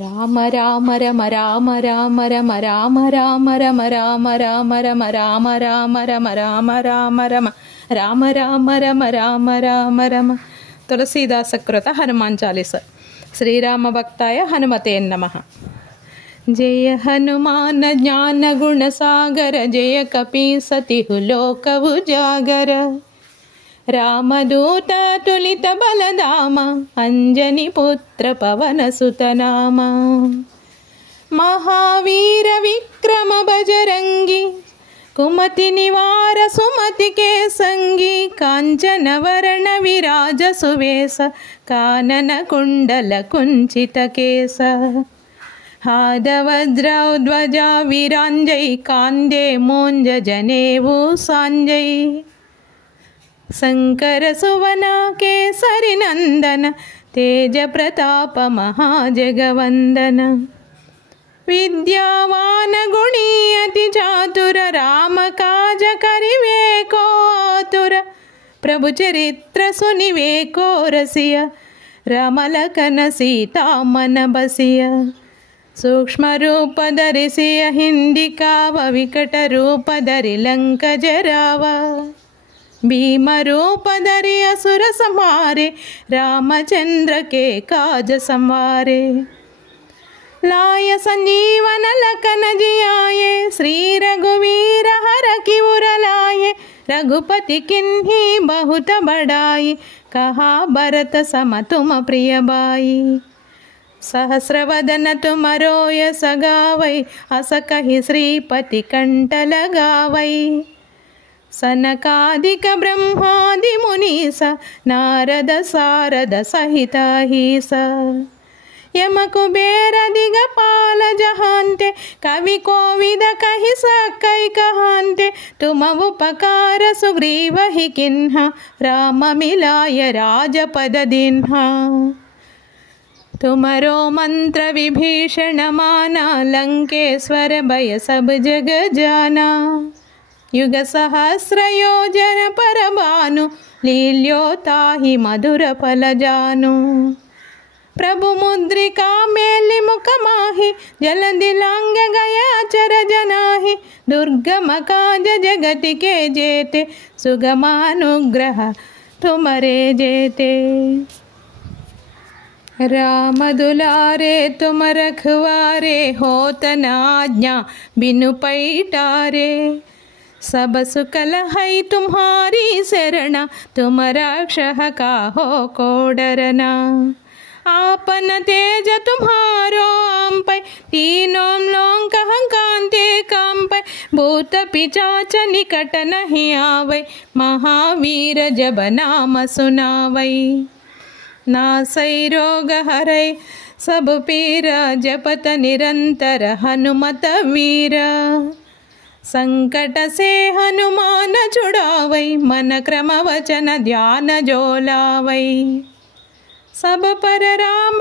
రామ రామ రమ రామ రామ రమ రామ రామ రమ రామ రామ రమ రామ రామ రమ రామ రామ రమ రామ రామ రమ రామ రామ రమ. తులసీదాసకృత హనుమాన్ చాలీస. శ్రీరామ భక్తాయ హనుమతే నమః. జయ హనుమాన జ్ఞాన గుణ సాగర, జయ కపీసతిహు లోకవు జాగర. రామదూత తులిత బలధామ, అంజని పుత్ర పవన సుతనామ. మహావీర విక్రమ బజరంగి, కుమతి నివార సుమతి కేసంగి. కాంచన వర్ణ విరాజ సువేశ, కానన కుండల కుంచిత కేశ. హాదవజ్రౌధ్వజ విరాంజై, కాందే మోంజ జనేవు సాంజై. శంకర సువన కేసరి నందన, తేజ ప్రతాప మహాజగవందన. విద్యావాన గుణీ అతి చాతుర, రామ కాజ కరివే కో ఆతుర. ప్రభు చరిత్ర సునివే కో రసియ, రమలకన సీతా మన బసియ. సూక్ష్మ రూప ధరిసియ హింది కావ, వికట రూప ధరి లంక జరావ. భీమ రూप धरि असुर संहारे, रामचंद्र के काज संवारे. लाय संजीवन लखन जियाये, श्री रघुवीर हर की उर लाये. रघुपति किन्ही बहुत बड़ाई, कहा भरत सम तुम प्रिय बाई. सहस्रवदन तुम रोयस गावै, अस कहि श्रीपति कंठ लगावै. सनकादिक ब्रह्मादि मुनीस, नारद सारद सहित अहिस. यम कुबेर दिगपाल जहांते, कवि कोविद कहि सकै कहांते. तुम उपकार सुग्रीव ही किन्हा, राम मिलाय राजपद दिन्हा. तुमरो मंत्र विभीषण माना, लंकेश्वर भय सब जग जाना. युग सहस्र योजन पर भानु, लील्योताहि मधुर फल जानु. प्रभु मुद्रिका मेलि मुख माहि, जलधि लांग गया चर जनाहि. दुर्गम काज जगति के जेते, सुगमानुग्रह तुमरे जेते. राम दुलारे तुम रखवारे, होत न आज्ञा बिनु पैठारे. सब सुकल है तुम्हारी शरण, तुम रक्षह काहो को डरना. आपन तेज तुम्हारो आम पै, तीनों लोक कांते काम पै. भूत पिचाच निकट नहीं आवै, महावीर जब नाम सुनावै. नासै रोग हरै सब पीरा, जपत निरंतर हनुमत वीरा. संकट से हनुमान छुड़ावै, मन क्रम वचन ध्यान जो लावै. सब पर राम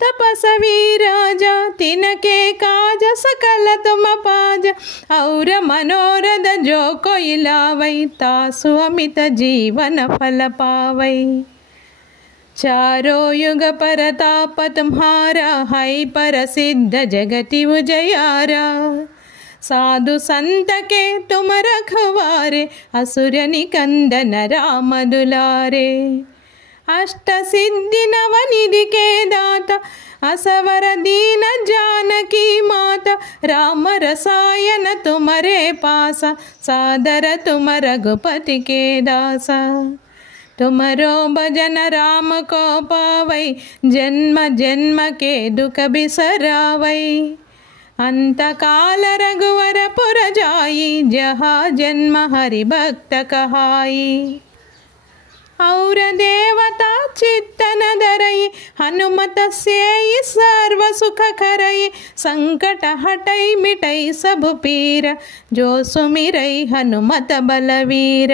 तपस्वी राजा, तिनके काज सकल तुम पाज. और मनोरथ जो कोई लावै, तासु अमित जीवन फल पावै. चारों युग परताप तुम्हारा, है प्रसिद्ध जगति उजियारा. साधु संत के तुम रखवारे, असुर निकंदन राम दुलारे. अष्ट सिद्धि नवनिधि के दाता, असवर दीन जानकी माता. राम रसायन तुम्हारे पासा, सादर तुम रघुपति के दासा. तुमरो भजन राम को पावै, जन्म जन्म के दुख बिसरावै. अंत काल रघुवर पुर जाई, जहाँ जन्म हरि भक्त कहाई. और देवता चित्तन धरई, हनुमत सेई सर्व सुख करई. संकट हटई मिटई सब पीर, जो सुमिरई हनुमत बलवीर.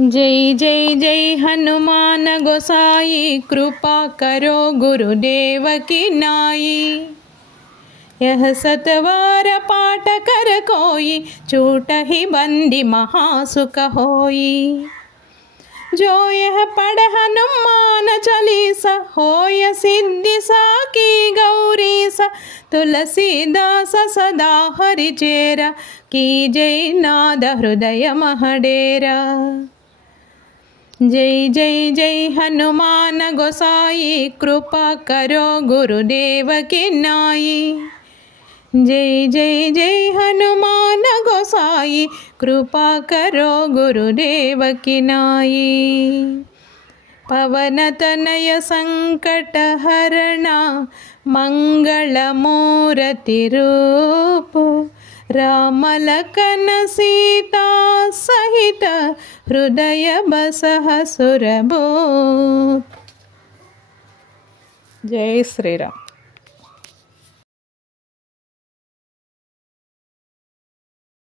जय जय जय हनुमान गोसाई, कृपा करो गुरुदेव की नाई. यह सतवार पाठ कर कोई, छूट ही बंदी महासुख होई. जो यह पढ़ हनुमान चालीसा होय सिद्धि साकी गौरीसा तुलसीदास सदा हरि चेरा की जय नाद हृदय महडेरा। जय जय जय हनुमान गोसाई कृपा करो गुरुदेव की नाई। जय जय जय हनुमान गोसाई कृपा करो गुरुदेव की नाई। पवन तनय संकट हरणा मंगल मूर्ति रूप राम लखन सीता सहित हृदय बसह सुरभूप। जय श्री राम।